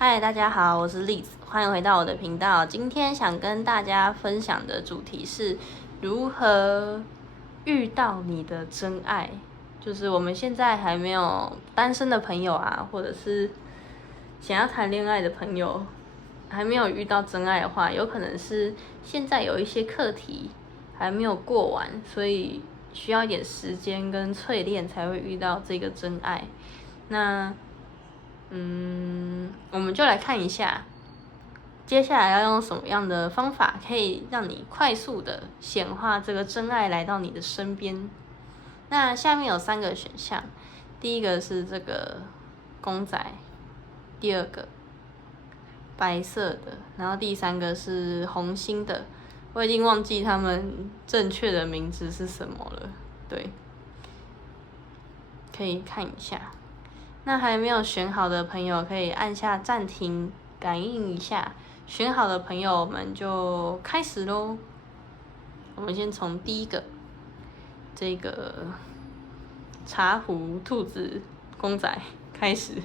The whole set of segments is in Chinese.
嗨，大家好，我是 Liz， 欢迎回到我的频道。今天想跟大家分享的主题是如何遇到你的真爱。就是我们现在还没有单身的朋友啊，或者是想要谈恋爱的朋友，还没有遇到真爱的话，有可能是现在有一些课题还没有过完，所以需要一点时间跟淬炼才会遇到这个真爱。那我们就来看一下，接下来要用什么样的方法可以让你快速的显化这个真爱来到你的身边。那下面有3个选项，第一个是这个公仔，第二个白色的，然后第3个是红心的。我已经忘记他们正确的名字是什么了，对，可以看一下。那还没有选好的朋友可以按下暂停，感应一下。选好的朋友们就开始咯。我们先从第一个，这个茶壶兔子公仔开始。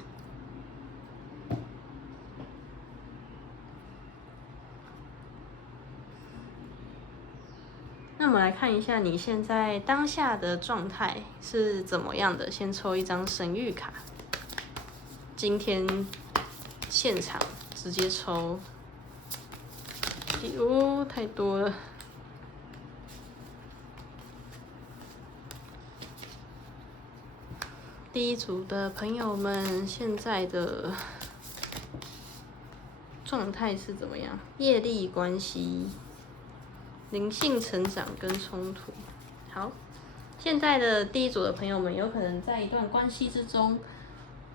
那我们来看一下你现在当下的状态是怎么样的。先抽一张神谕卡，今天现场直接抽。太多了。第一组的朋友们现在的状态是怎么样？业力关系、灵性成长跟冲突。好，现在的第一组的朋友们有可能在一段关系之中，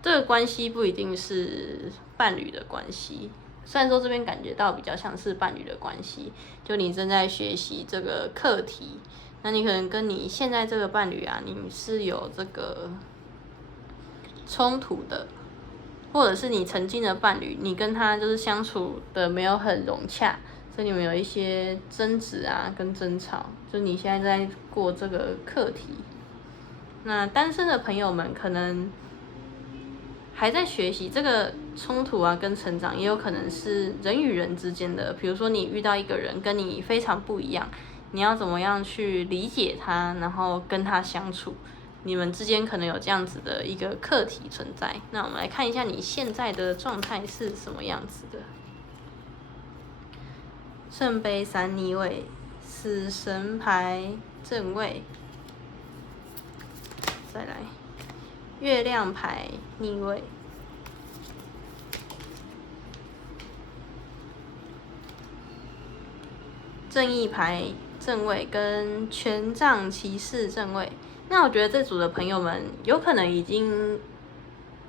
这个关系不一定是伴侣的关系，虽然说这边感觉到比较像是伴侣的关系，就你正在学习这个课题，那你可能跟你现在这个伴侣啊，你是有这个冲突的，或者是你曾经的伴侣，你跟他就是相处的没有很融洽，所以你们有一些争执啊跟争吵，就你现在在过这个课题。那单身的朋友们可能还在学习这个冲突啊跟成长，也有可能是人与人之间的，比如说你遇到一个人跟你非常不一样，你要怎么样去理解他，然后跟他相处，你们之间可能有这样子的一个课题存在。那我们来看一下你现在的状态是什么样子的。圣杯3逆位，死神牌正位，再来月亮牌逆位，正义牌正位跟权杖骑士正位。那我觉得这组的朋友们有可能已经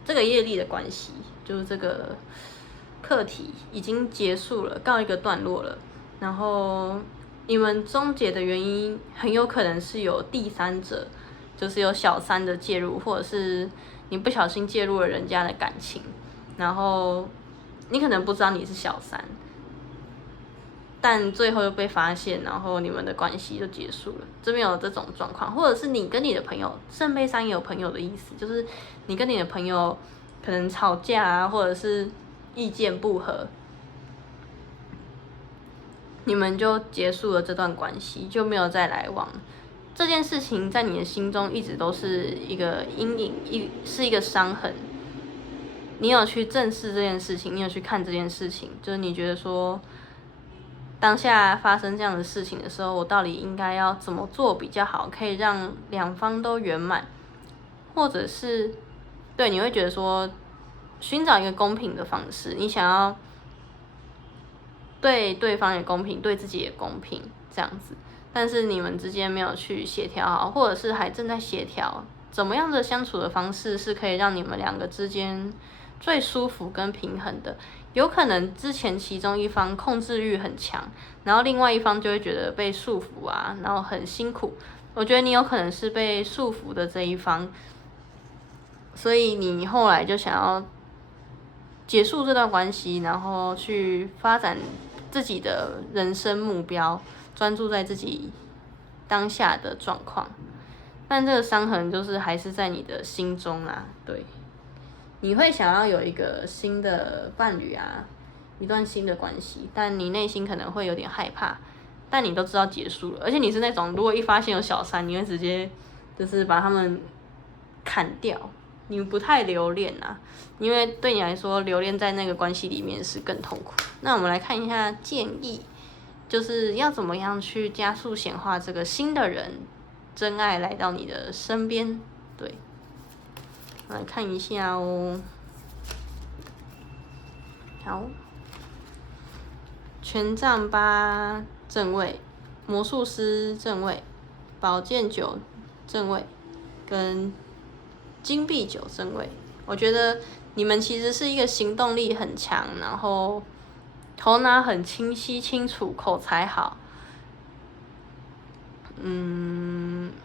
这个业力的关系，就是这个课题已经结束了，告一个段落了。然后你们终结的原因很有可能是有第三者，就是有小三的介入，或者是你不小心介入了人家的感情，然后你可能不知道你是小三，但最后又被发现，然后你们的关系就结束了。这边有这种状况，或者是你跟你的朋友，圣杯3也有朋友的意思，就是你跟你的朋友可能吵架啊，或者是意见不合，你们就结束了这段关系，就没有再来往。这件事情在你的心中一直都是一个阴影，是一个伤痕。你有去正视这件事情，你有去看这件事情，就是你觉得说，当下发生这样的事情的时候，我到底应该要怎么做比较好，可以让两方都圆满，或者是对你会觉得说，寻找一个公平的方式，你想要对对方也公平，对自己也公平，这样子。但是你们之间没有去协调好，或者是还正在协调，怎么样的相处的方式是可以让你们两个之间最舒服跟平衡的。有可能之前其中一方控制欲很强，然后另外一方就会觉得被束缚啊，然后很辛苦。我觉得你有可能是被束缚的这一方，所以你后来就想要结束这段关系，然后去发展自己的人生目标，专注在自己当下的状况。但这个伤痕就是还是在你的心中啊，对。你会想要有一个新的伴侣啊，一段新的关系，但你内心可能会有点害怕，但你都知道结束了，而且你是那种如果一发现有小三，你会直接就是把他们砍掉，你不太留恋啊，因为对你来说留恋在那个关系里面是更痛苦。那我们来看一下建议，就是要怎么样去加速显化这个新的人，真爱来到你的身边。对，来看一下哦。好，权杖8正位，魔术师正位，宝剑9正位，跟金币9正位。我觉得你们其实是一个行动力很强，然后头脑很清晰清楚，口才好，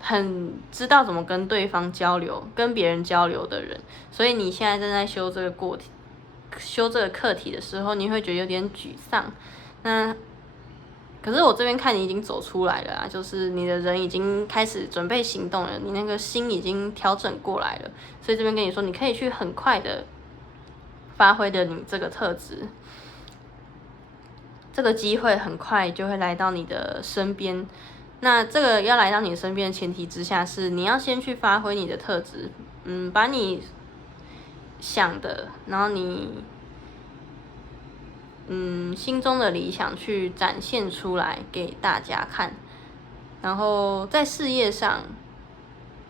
很知道怎么跟对方交流，跟别人交流的人。所以你现在正在修这个课题的时候，你会觉得有点沮丧。那可是我这边看你已经走出来了啊，就是你的人已经开始准备行动了，你那个心已经调整过来了。所以这边跟你说，你可以去很快的发挥的你这个特质，这个机会很快就会来到你的身边。那这个要来到你身边的前提之下是，你要先去发挥你的特质，把你想的，然后你心中的理想去展现出来给大家看。然后在事业上，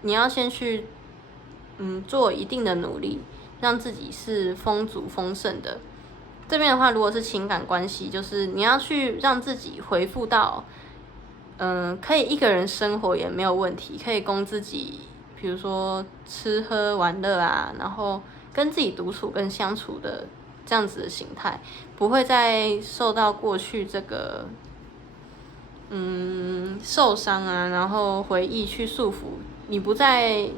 你要先去做一定的努力，让自己是丰足丰盛的。这边的话，如果是情感关系，就是你要去让自己恢复到可以一个人生活也没有问题，可以供自己，比如说吃喝玩乐啊，然后跟自己独处跟相处的这样子的形态，不会再受到过去这个受伤啊，然后回忆去束缚你，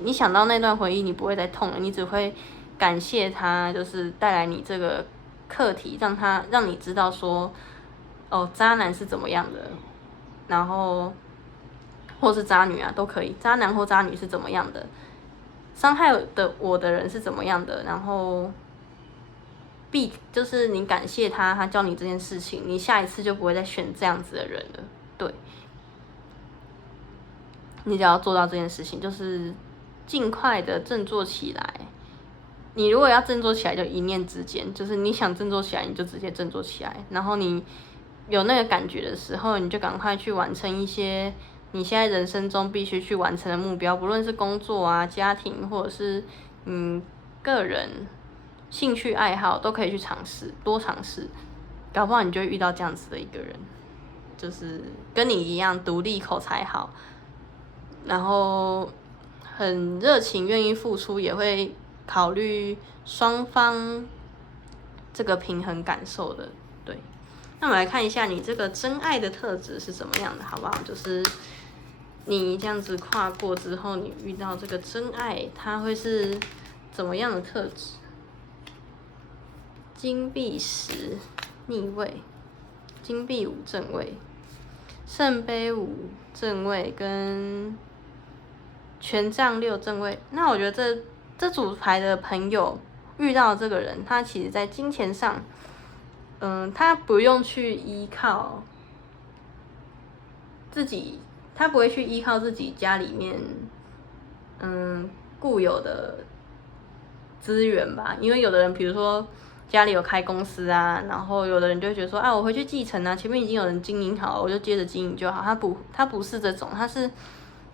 你想到那段回忆，你不会再痛了，你只会感谢他，就是带来你这个课题，让你知道说，哦，渣男是怎么样的，然后或是渣女啊都可以，渣男或渣女是怎么样的，伤害我的人是怎么样的，然后就是你感谢他教你这件事情，你下一次就不会再选这样子的人了。对，你只要做到这件事情，就是尽快的振作起来。你如果要振作起来，就一念之间，就是你想振作起来，你就直接振作起来。然后你有那个感觉的时候，你就赶快去完成一些你现在人生中必须去完成的目标，不论是工作啊、家庭，或者是个人兴趣爱好，都可以去尝试，多尝试。搞不好你就会遇到这样子的一个人，就是跟你一样独立、口才好，然后很热情、愿意付出，也会考虑双方这个平衡感受的。对，那我们来看一下你这个真爱的特质是怎么样的，好不好？就是你这样子跨过之后，你遇到这个真爱，它会是怎么样的特质？金币10逆位，金币5正位，圣杯5正位跟权杖6正位。那我觉得这组牌的朋友遇到这个人，他其实在金钱上，他不用去依靠自己，他不会去依靠自己家里面固有的资源吧。因为有的人比如说家里有开公司啊，然后有的人就会觉得说我回去继承啊，前面已经有人经营好了，我就接着经营就好。他不是这种，他是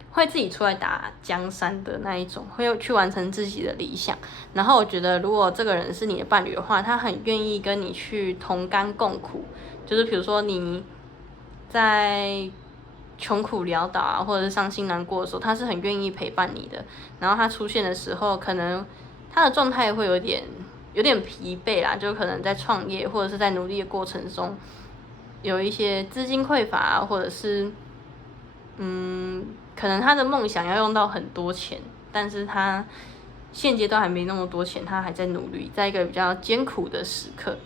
会自己出来打江山的那一种，会去完成自己的理想。然后我觉得如果这个人是你的伴侣的话，他很愿意跟你去同甘共苦，就是比如说你在穷苦潦倒啊，或者是伤心难过的时候，他是很愿意陪伴你的。然后他出现的时候，可能他的状态会有点疲惫啦，就可能在创业或者是在努力的过程中，有一些资金匮乏啊，或者是可能他的梦想要用到很多钱，但是他现阶段还没那么多钱，他还在努力，在一个比较艰苦的时刻。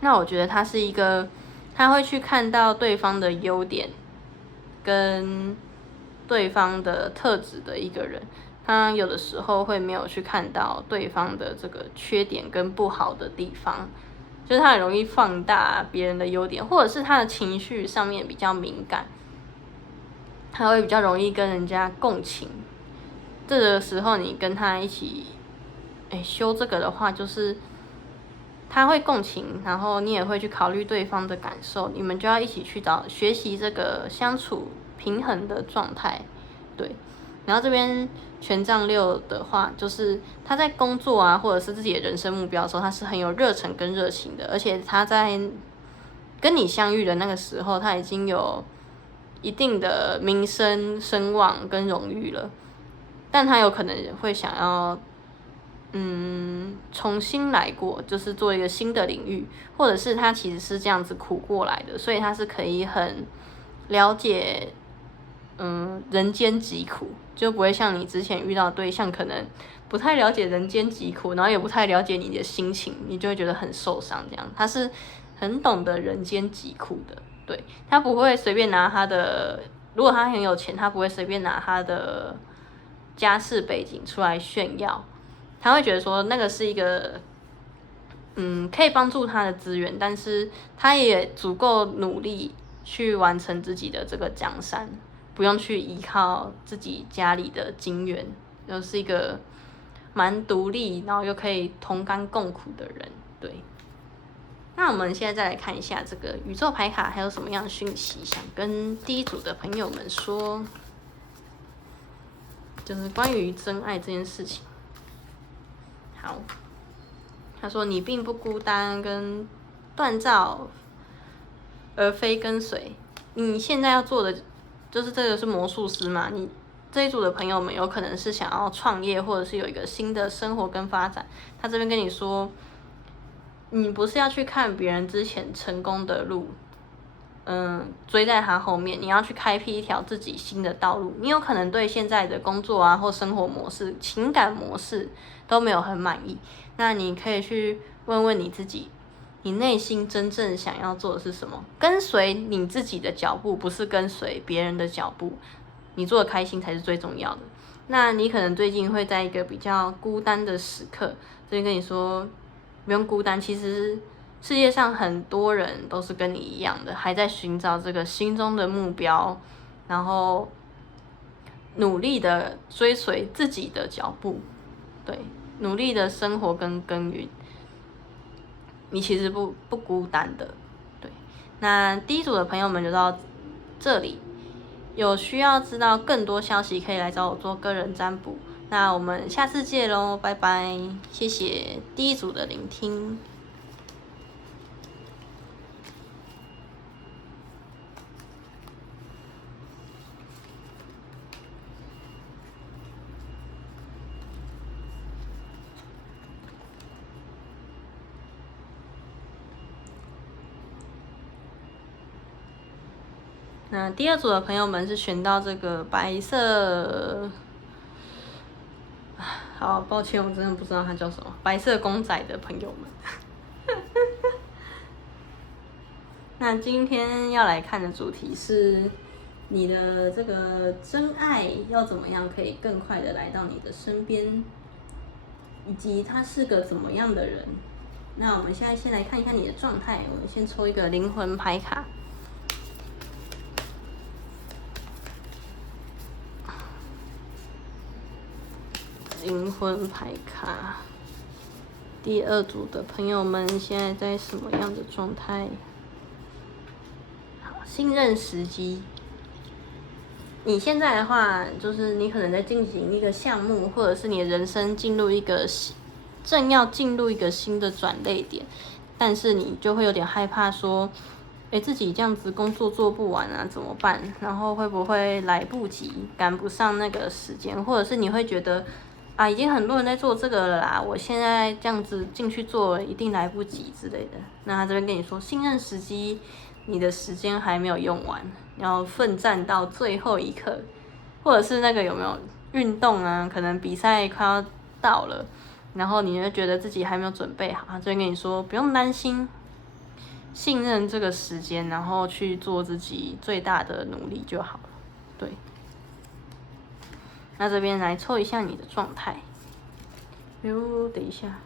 那我觉得他是一个，他会去看到对方的优点跟对方的特质的一个人。他有的时候会没有去看到对方的这个缺点跟不好的地方，就是他很容易放大别人的优点，或者是他的情绪上面比较敏感，他会比较容易跟人家共情。这个时候你跟他一起，修这个的话，就是他会共情，然后你也会去考虑对方的感受，你们就要一起去学习这个相处平衡的状态，对。然后这边权杖6的话，就是他在工作啊，或者是自己的人生目标的时候，他是很有热忱跟热情的，而且他在跟你相遇的那个时候，他已经有一定的名声、声望跟荣誉了，但他有可能会想要，重新来过，就是做一个新的领域，或者是他其实是这样子苦过来的，所以他是可以很了解。人间疾苦，就不会像你之前遇到的对象，可能不太了解人间疾苦，然后也不太了解你的心情，你就会觉得很受伤。这样，他是很懂得人间疾苦的，对，他不会随便拿他的，如果他很有钱，他不会随便拿他的家世背景出来炫耀，他会觉得说那个是一个，可以帮助他的资源，但是他也足够努力去完成自己的这个江山。不用去依靠自己家里的金源，就是一个蛮独立，然后又可以同甘共苦的人。对，那我们现在再来看一下这个宇宙牌卡还有什么样的讯息想跟第一组的朋友们说，就是关于真爱这件事情。好，他说你并不孤单，跟锻造而非跟随。你现在要做的。就是这个是魔术师嘛，你这一组的朋友们有可能是想要创业，或者是有一个新的生活跟发展。他这边跟你说，你不是要去看别人之前成功的路，追在他后面，你要去开辟一条自己新的道路。你有可能对现在的工作啊，或生活模式、情感模式都没有很满意，那你可以去问问你自己。你内心真正想要做的是什么？跟随你自己的脚步，不是跟随别人的脚步。你做的开心才是最重要的。那你可能最近会在一个比较孤单的时刻，这边跟你说，不用孤单。其实世界上很多人都是跟你一样的，还在寻找这个心中的目标，然后努力的追随自己的脚步，对，努力的生活跟耕耘。你其实不孤单的，对。那第一组的朋友们就到这里，有需要知道更多消息可以来找我做个人占卜。那我们下次见咯，拜拜！谢谢第一组的聆听。那第二组的朋友们是选到这个白色，好抱歉，我真的不知道它叫什么，白色公仔的朋友们。那今天要来看的主题是你的这个真爱要怎么样可以更快的来到你的身边，以及他是个怎么样的人。那我们现在先来看一看你的状态，我们先抽一个灵魂牌卡。灵魂牌卡，第二组的朋友们现在在什么样的状态？好，信任时机。你现在的话，就是你可能在进行一个项目，或者是你的人生正要进入一个新的转捩点，但是你就会有点害怕说，自己这样子工作做不完啊，怎么办？然后会不会来不及，赶不上那个时间，或者是你会觉得已经很多人在做这个了啦，我现在这样子进去做一定来不及之类的。那他这边跟你说，信任时机，你的时间还没有用完，要奋战到最后一刻，或者是那个有没有运动啊？可能比赛快要到了，然后你就觉得自己还没有准备好，他这边跟你说不用担心，信任这个时间，然后去做自己最大的努力就好了。对。那这边来抽一下你的状态。等一下，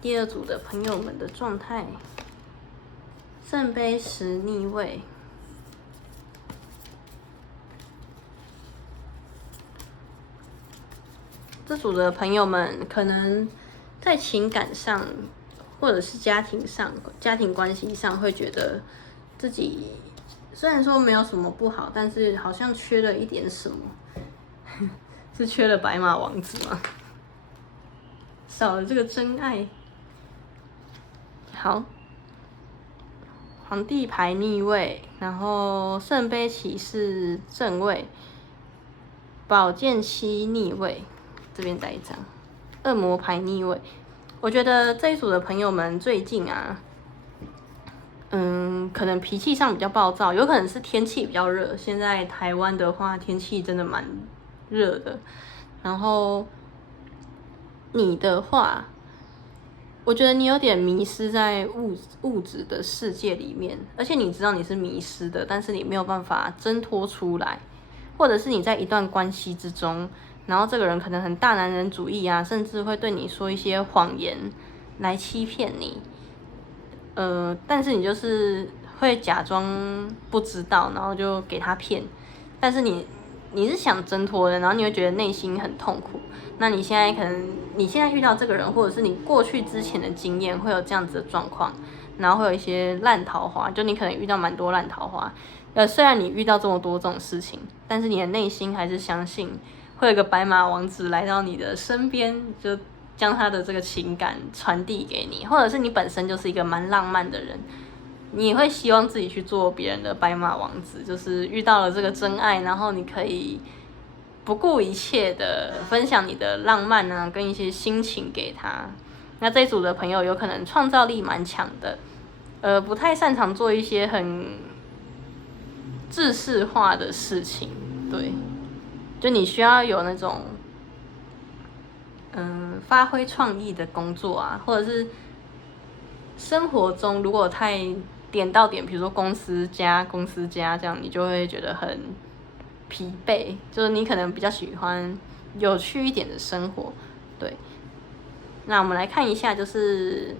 第二组的朋友们的状态，圣杯10逆位。这组的朋友们可能在情感上，或者是家庭关系上，会觉得自己虽然说没有什么不好，但是好像缺了一点什么。是缺了白马王子吗？少了这个真爱。好，皇帝牌逆位，然后圣杯骑士正位，宝剑七逆位，这边带一张，恶魔牌逆位。我觉得这一组的朋友们最近啊，可能脾气上比较暴躁，有可能是天气比较热。现在台湾的话，天气真的蛮热的。然后你的话，我觉得你有点迷失在物质的世界里面，而且你知道你是迷失的，但是你没有办法挣脱出来，或者是你在一段关系之中，然后这个人可能很大男人主义啊，甚至会对你说一些谎言来欺骗你，但是你就是会假装不知道，然后就给他骗，但是你是想挣脱的，然后你会觉得内心很痛苦。那你现在遇到这个人，或者是你过去之前的经验会有这样子的状况，然后会有一些烂桃花，就你可能遇到蛮多烂桃花。虽然你遇到这么多这种事情，但是你的内心还是相信会有一个白马王子来到你的身边，就将他的这个情感传递给你，或者是你本身就是一个蛮浪漫的人。你也会希望自己去做别人的白马王子，就是遇到了这个真爱，然后你可以不顾一切的分享你的浪漫啊，跟一些心情给他。那这一组的朋友有可能创造力蛮强的，不太擅长做一些很制式化的事情，对，就你需要有那种发挥创意的工作啊，或者是生活中如果太点到点，比如说公司加这样，你就会觉得很疲惫。就是你可能比较喜欢有趣一点的生活，对。那我们来看一下，就是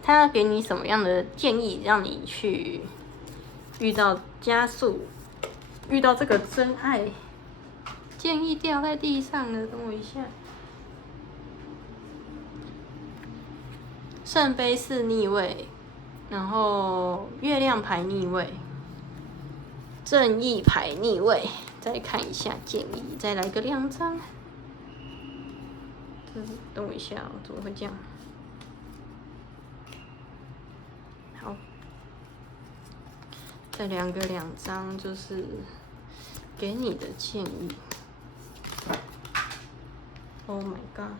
他要给你什么样的建议，让你去遇到遇到这个真爱。建议掉在地上了，等我一下。圣杯4逆位。然后月亮牌逆位，正义牌逆位，再看一下建议，再来个2张。等我一下怎么会这样？好，再量个2张，就是给你的建议。Oh my god！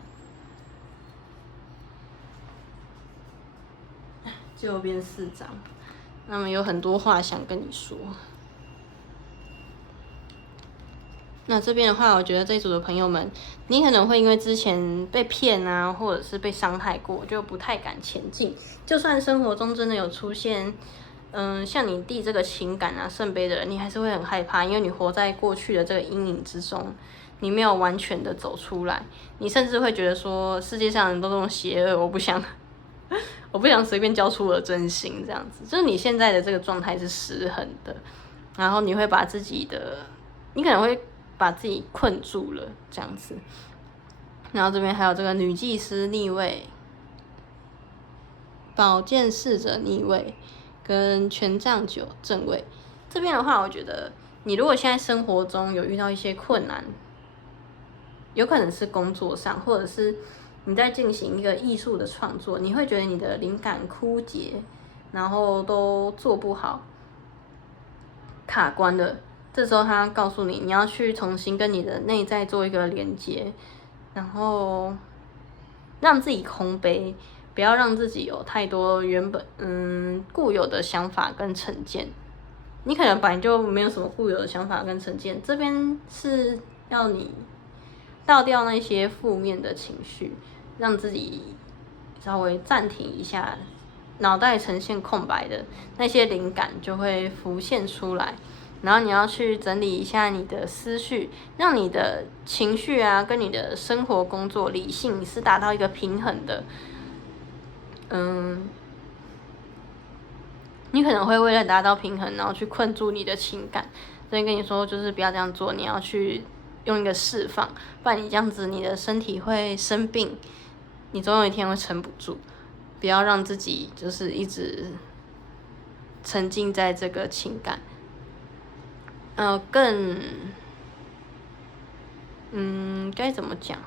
右边4张，那么有很多话想跟你说。那这边的话，我觉得这一组的朋友们，你可能会因为之前被骗啊，或者是被伤害过，就不太敢前进。就算生活中真的有出现，像你弟这个情感啊圣杯的人，你还是会很害怕，因为你活在过去的这个阴影之中，你没有完全的走出来，你甚至会觉得说，世界上人都这么邪恶，我不想随便交出我的真心，这样子，就是你现在的这个状态是失衡的，然后你可能会把自己困住了，这样子。然后这边还有这个女祭司逆位，宝剑侍者逆位，跟权杖9正位。这边的话，我觉得你如果现在生活中有遇到一些困难，有可能是工作上，或者是你在进行一个艺术的创作，你会觉得你的灵感枯竭，然后都做不好，卡关了。这时候他告诉你，你要去重新跟你的内在做一个连接，然后让自己空杯，不要让自己有太多原本固有的想法跟成见。你可能本来就没有什么固有的想法跟成见，这边是要你倒掉那些负面的情绪，让自己稍微暂停一下，脑袋呈现空白的那些灵感就会浮现出来。然后你要去整理一下你的思绪，让你的情绪啊跟你的生活、工作、理性是达到一个平衡的。你可能会为了达到平衡，然后去困住你的情感。所以跟你说，就是不要这样做，你要去用一个释放，不然你这样子，你的身体会生病，你总有一天会撑不住。不要让自己就是一直沉浸在这个情感，该怎么讲？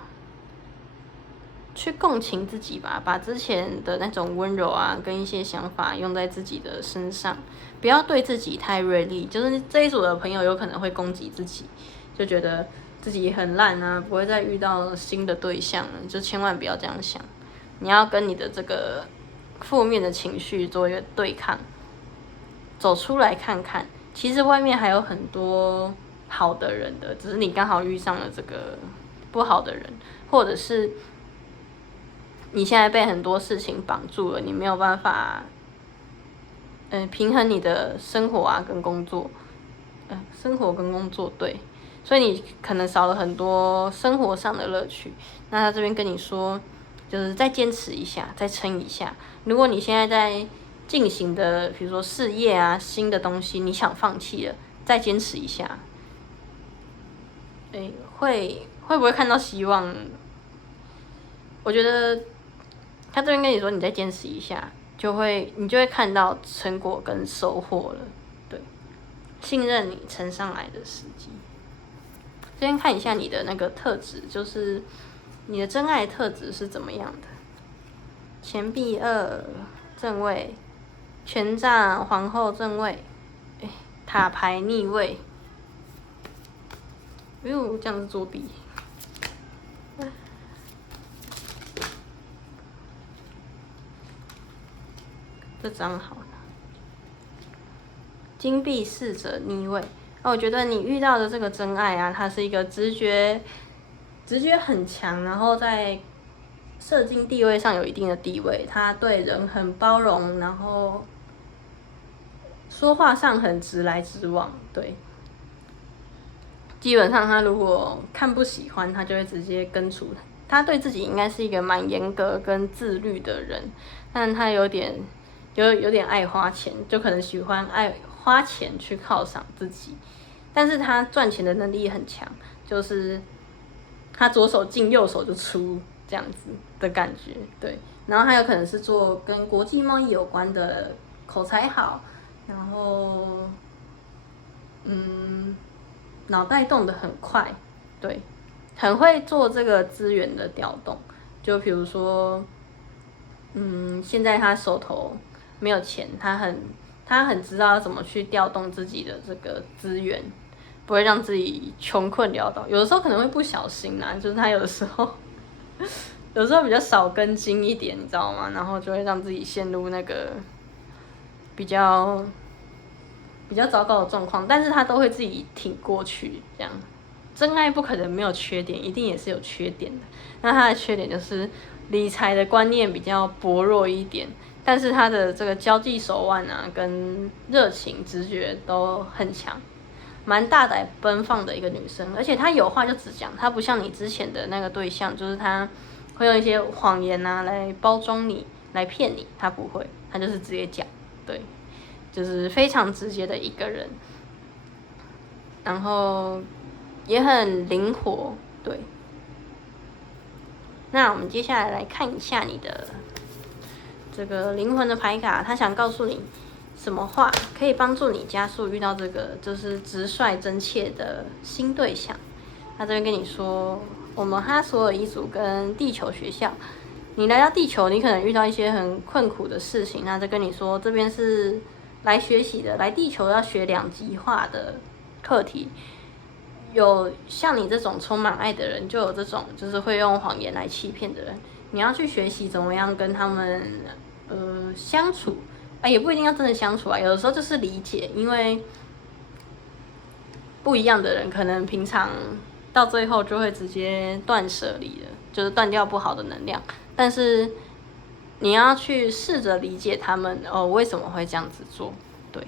去共情自己吧，把之前的那种温柔啊，跟一些想法用在自己的身上，不要对自己太锐利。就是这一组的朋友有可能会攻击自己，就觉得自己很烂啊，不会再遇到新的对象了，就千万不要这样想。你要跟你的这个负面的情绪做一个对抗，走出来看看，其实外面还有很多好的人的，只是你刚好遇上了这个不好的人，或者是你现在被很多事情绑住了，你没有办法，平衡你的生活啊跟工作，生活跟工作对，所以你可能少了很多生活上的乐趣。那他这边跟你说，就是再坚持一下，再撑一下。如果你现在在进行的，比如说事业啊，新的东西，你想放弃了，再坚持一下，会不会看到希望？我觉得他这边跟你说，你再坚持一下，你就会看到成果跟收获了。对，信任你乘上来的时机。这边看一下你的那个特质，就是你的真爱特质是怎么样的？钱币2正位，权杖皇后正位，塔牌逆位。这样是作弊。这张好了，金币4者逆位。我觉得你遇到的这个真爱啊，它是一个直觉很强，然后在社经地位上有一定的地位，他对人很包容，然后说话上很直来直往，对。基本上他如果看不喜欢，他就会直接根除。他对自己应该是一个蛮严格跟自律的人，但他有点爱花钱，就可能喜欢爱花钱去犒赏自己。但是他赚钱的能力也很强，就是他左手进右手就出这样子的感觉，对。然后他有可能是做跟国际贸易有关的，口才好，然后脑袋动得很快，对，很会做这个资源的调动。就比如说，现在他手头没有钱，他很知道怎么去调动自己的这个资源，不会让自己穷困潦倒。有的时候可能会不小心啊，就是他有的时候比较少根筋一点，你知道吗？然后就会让自己陷入那个比较糟糕的状况，但是他都会自己挺过去，这样。真爱不可能没有缺点，一定也是有缺点的。那他的缺点就是理财的观念比较薄弱一点，但是他的这个交际手腕啊，跟热情、直觉都很强，蛮大胆奔放的一个女生。而且她有话就直讲，她不像你之前的那个对象，就是她会用一些谎言啊来包装你，来骗你，她不会，她就是直接讲，对。就是非常直接的一个人，然后也很灵活，对。那我们接下来看一下你的这个灵魂的牌卡，他想告诉你什么话可以帮助你加速遇到这个就是直率真切的新对象。他这边跟你说，我们哈索尔一族跟地球学校，你来到地球，你可能遇到一些很困苦的事情，那就跟你说这边是来学习的，来地球要学2极化的课题。有像你这种充满爱的人，就有这种就是会用谎言来欺骗的人。你要去学习怎么样跟他们相处，也不一定要真的相处啊，有的时候就是理解，因为不一样的人可能平常到最后就会直接断舍离了，就是断掉不好的能量，但是你要去试着理解他们为什么会这样子做，对。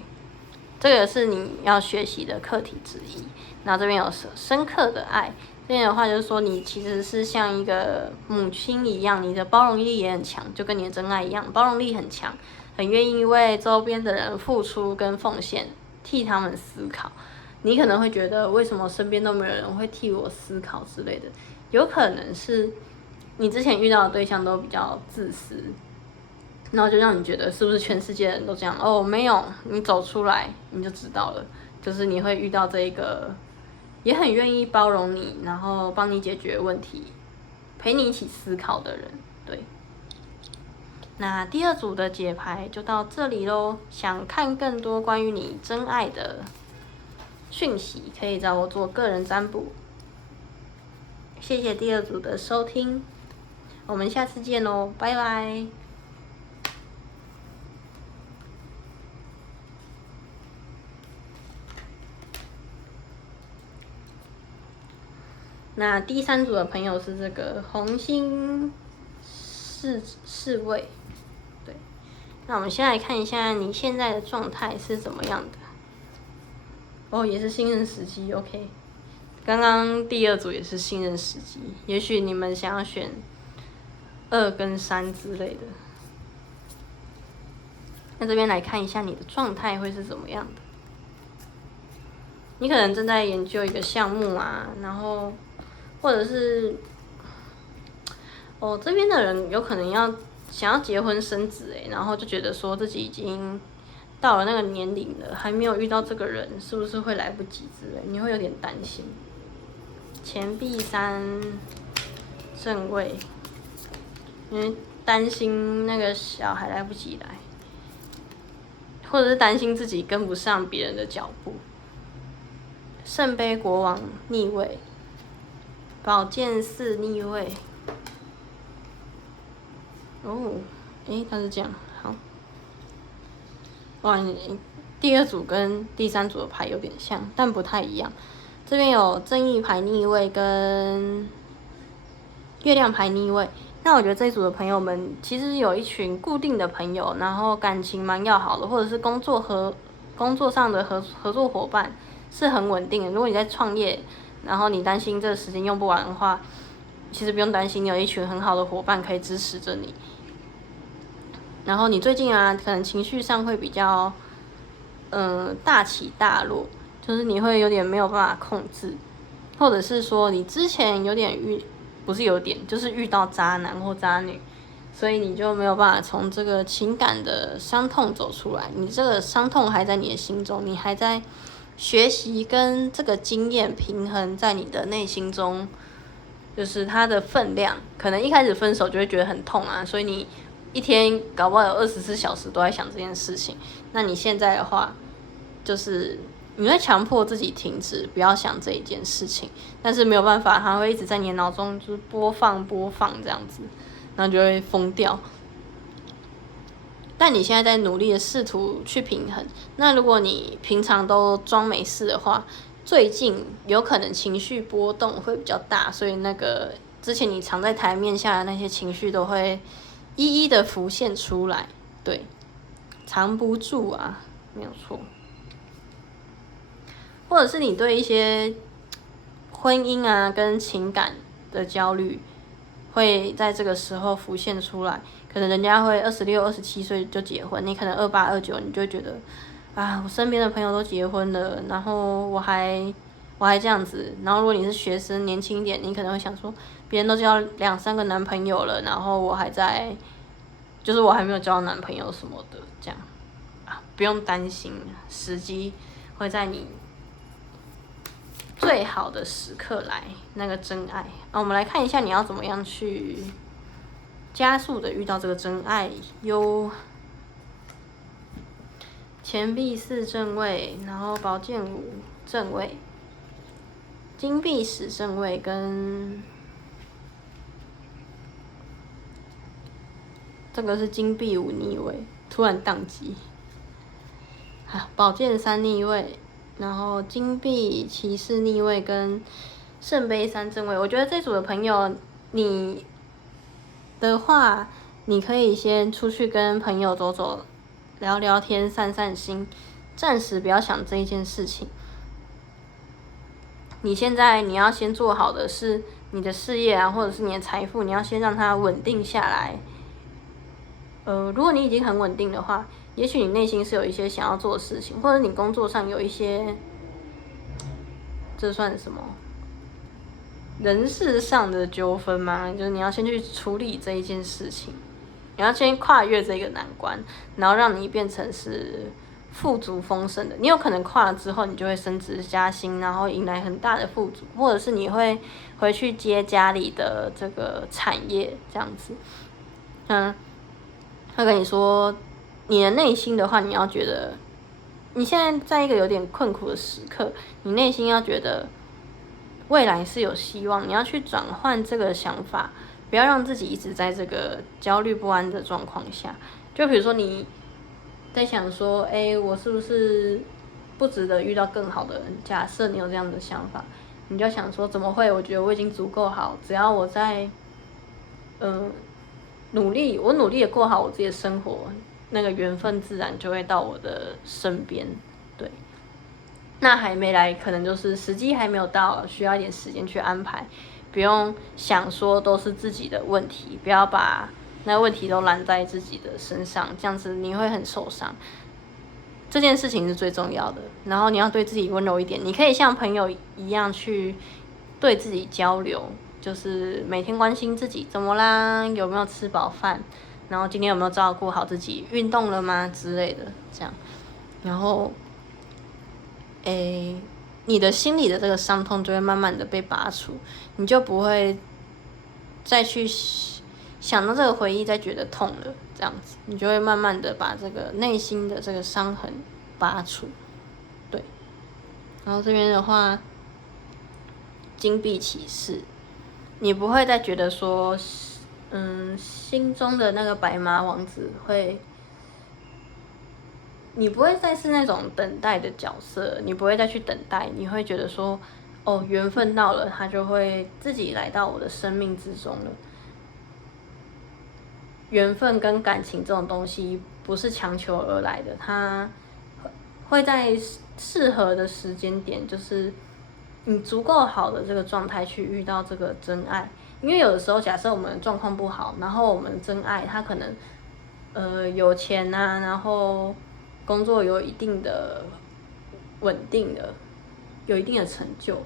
这个是你要学习的课题之一。然后这边有深刻的爱，这边的话就是说你其实是像一个母亲一样，你的包容力也很强，就跟你的真爱一样，包容力很强，很愿意为周边的人付出跟奉献，替他们思考。你可能会觉得为什么身边都没有人会替我思考之类的，有可能是你之前遇到的对象都比较自私，然后就让你觉得是不是全世界的人都这样？哦，没有，你走出来你就知道了，就是你会遇到这一个也很愿意包容你，然后帮你解决问题，陪你一起思考的人。对，那第二组的解牌就到这里咯。想看更多关于你真爱的讯息，可以找我做个人占卜。谢谢第二组的收听，我们下次见咯，拜拜。那第三组的朋友是这个红心侍卫，对。那我们先来看一下你现在的状态是怎么样的。哦，也是信任时机 ，OK。刚刚第二组也是信任时机，也许你们想要选2跟3之类的。那这边来看一下你的状态会是怎么样的。你可能正在研究一个项目啊，然后或者是这边的人有可能想要结婚生子然后就觉得说自己已经到了那个年龄了，还没有遇到这个人，是不是会来不及之类，你会有点担心。钱币3正位，因为担心那个小孩来不及来，或者是担心自己跟不上别人的脚步。圣杯国王逆位，宝剑4逆位。哦，他是这样，好。哇，第二组跟第三组的牌有点像，但不太一样。这边有正义牌逆位跟月亮牌逆位。那我觉得这一组的朋友们其实有一群固定的朋友，然后感情蛮要好的，或者是工作上的合作伙伴是很稳定的。如果你在创业，然后你担心这个时间用不完的话，其实不用担心，你有一群很好的伙伴可以支持着你。然后你最近可能情绪上会比较大起大落，就是你会有点没有办法控制，或者是说你之前就是遇到渣男或渣女，所以你就没有办法从这个情感的伤痛走出来，你这个伤痛还在你的心中，你还在学习跟这个经验平衡在你的内心中，就是它的分量。可能一开始分手就会觉得很痛所以你一天搞不好有24小时都在想这件事情。那你现在的话，就是你会强迫自己停止，不要想这一件事情，但是没有办法，它会一直在你的脑中就是播放这样子，然后就会疯掉。但你现在在努力的试图去平衡。那如果你平常都装没事的话，最近有可能情绪波动会比较大，所以那个之前你藏在台面下的那些情绪都会一一的浮现出来，对，藏不住没有错。或者是你对一些婚姻跟情感的焦虑会在这个时候浮现出来，可能人家会26、27岁就结婚，你可能28、29，你就会觉得我身边的朋友都结婚了，然后我还这样子。然后如果你是学生年轻一点，你可能会想说别人都交2、3个男朋友了，然后我还没有交男朋友什么的，这样不用担心，时机会在你最好的时刻来，那个真爱。我们来看一下你要怎么样去加速的遇到这个真爱哟。钱币4正位，然后宝剑5正位，金币10正位跟这个是金币5逆位，突然宕机。宝剑3逆位，然后金币骑士逆位跟圣杯3正位。我觉得这组的朋友，你的话，你可以先出去跟朋友走走，聊聊天，散散心，暂时不要想这一件事情。你现在你要先做好的是你的事业啊，或者是你的财富，你要先让它稳定下来。如果你已经很稳定的话，也许你内心是有一些想要做的事情，或者你工作上有一些，这算什么？人事上的纠纷吗？就是你要先去处理这一件事情，你要先跨越这个难关，然后让你变成是富足丰盛的。你有可能跨了之后，你就会升职加薪，然后迎来很大的富足，或者是你会回去接家里的这个产业这样子。他跟你说，你的内心的话，你要觉得你现在在一个有点困苦的时刻，你内心要觉得未来是有希望，你要去转换这个想法，不要让自己一直在这个焦虑不安的状况下。就比如说你在想说，我是不是不值得遇到更好的人？假设你有这样的想法，你就想说，怎么会？我觉得我已经足够好，只要我在努力的过好我自己的生活，那个缘分自然就会到我的身边。对，那还没来，可能就是时机还没有到，需要一点时间去安排。不用想说都是自己的问题，不要把那问题都揽在自己的身上，这样子你会很受伤。这件事情是最重要的，然后你要对自己温柔一点，你可以像朋友一样去对自己交流。就是每天关心自己怎么啦，有没有吃饱饭，然后今天有没有照顾好自己，运动了吗之类的，这样。然后，你的心里的这个伤痛就会慢慢的被拔除，你就不会再去想到这个回忆再觉得痛了，这样子，你就会慢慢的把这个内心的这个伤痕拔除。对，然后这边的话，金币骑士。你不会再觉得说，心中的那个白马王子你不会再是那种等待的角色，你不会再去等待，你会觉得说，缘分到了，他就会自己来到我的生命之中了。缘分跟感情这种东西不是强求而来的，它会在适合的时间点，就是你足够好的这个状态去遇到这个真爱。因为有的时候假设我们状况不好，然后我们真爱他可能有钱啊，然后工作有一定的稳定的，有一定的成就，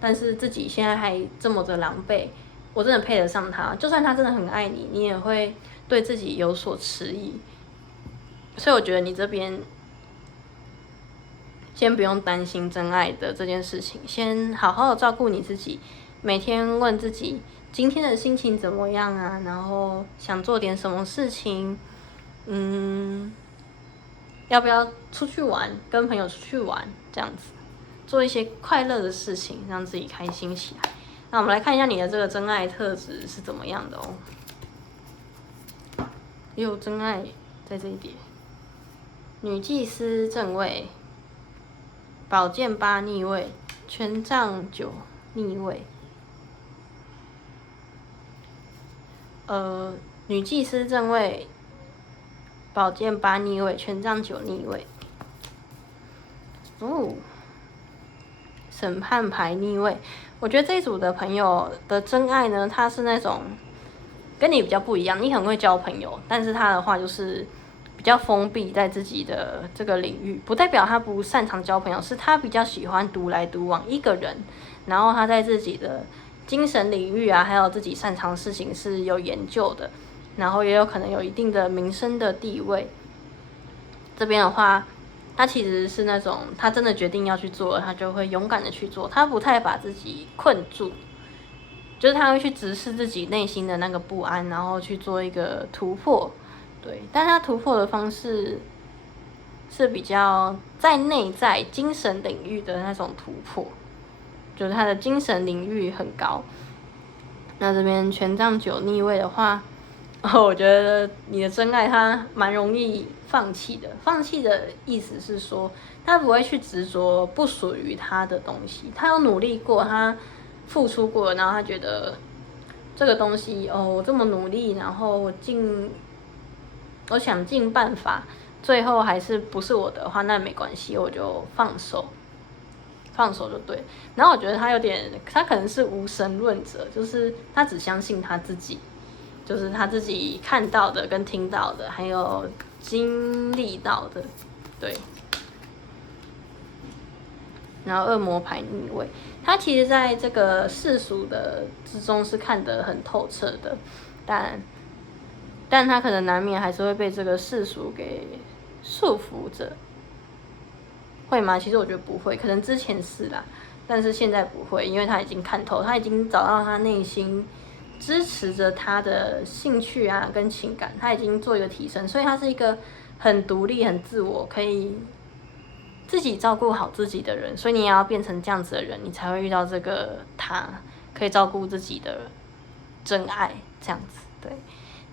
但是自己现在还这么的狼狈，我真的配得上他？就算他真的很爱你，你也会对自己有所迟疑。所以我觉得你这边先不用担心真爱的这件事情，先好好的照顾你自己，每天问自己今天的心情怎么样啊，然后想做点什么事情，要不要出去玩，跟朋友出去玩，这样子做一些快乐的事情，让自己开心起来。那我们来看一下你的这个真爱特质是怎么样的哦。也有真爱在这一叠，女祭司正位，宝剑八逆位，权杖九逆位。女祭司正位，宝剑八逆位，权杖九逆位。审判牌逆位。我觉得这一组的朋友的真爱呢，他是那种跟你比较不一样，你很会交朋友，但是他的话就是比较封闭在自己的这个领域，不代表他不擅长交朋友，是他比较喜欢独来独往一个人，然后他在自己的精神领域啊，还有自己擅长的事情是有研究的，然后也有可能有一定的名声的地位。这边的话，他其实是那种他真的决定要去做了，他就会勇敢的去做，他不太把自己困住，就是他会去直视自己内心的那个不安，然后去做一个突破。对，但他突破的方式是比较在内在精神领域的那种突破，就是他的精神领域很高。那这边权杖九逆位的话，我觉得你的真爱他蛮容易放弃的。放弃的意思是说，他不会去执着不属于他的东西，他有努力过，他付出过，然后他觉得这个东西我这么努力，然后我想尽办法最后还是不是我的话，那没关系，我就放手就对。然后我觉得他可能是无神论者，就是他只相信他自己，就是他自己看到的跟听到的，还有经历到的，对。然后恶魔牌逆位，他其实在这个世俗的之中是看得很透彻的，但他可能难免还是会被这个世俗给束缚着，会吗？其实我觉得不会，可能之前是啦，但是现在不会，因为他已经看透，他已经找到他内心支持着他的兴趣啊跟情感，他已经做一个提升，所以他是一个很独立、很自我，可以自己照顾好自己的人，所以你也要变成这样子的人，你才会遇到这个他可以照顾自己的真爱，这样子。对，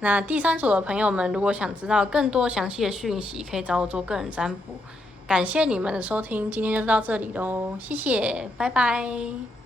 那第3组的朋友们，如果想知道更多详细的讯息，可以找我做个人占卜。感谢你们的收听，今天就到这里咯，谢谢，拜拜。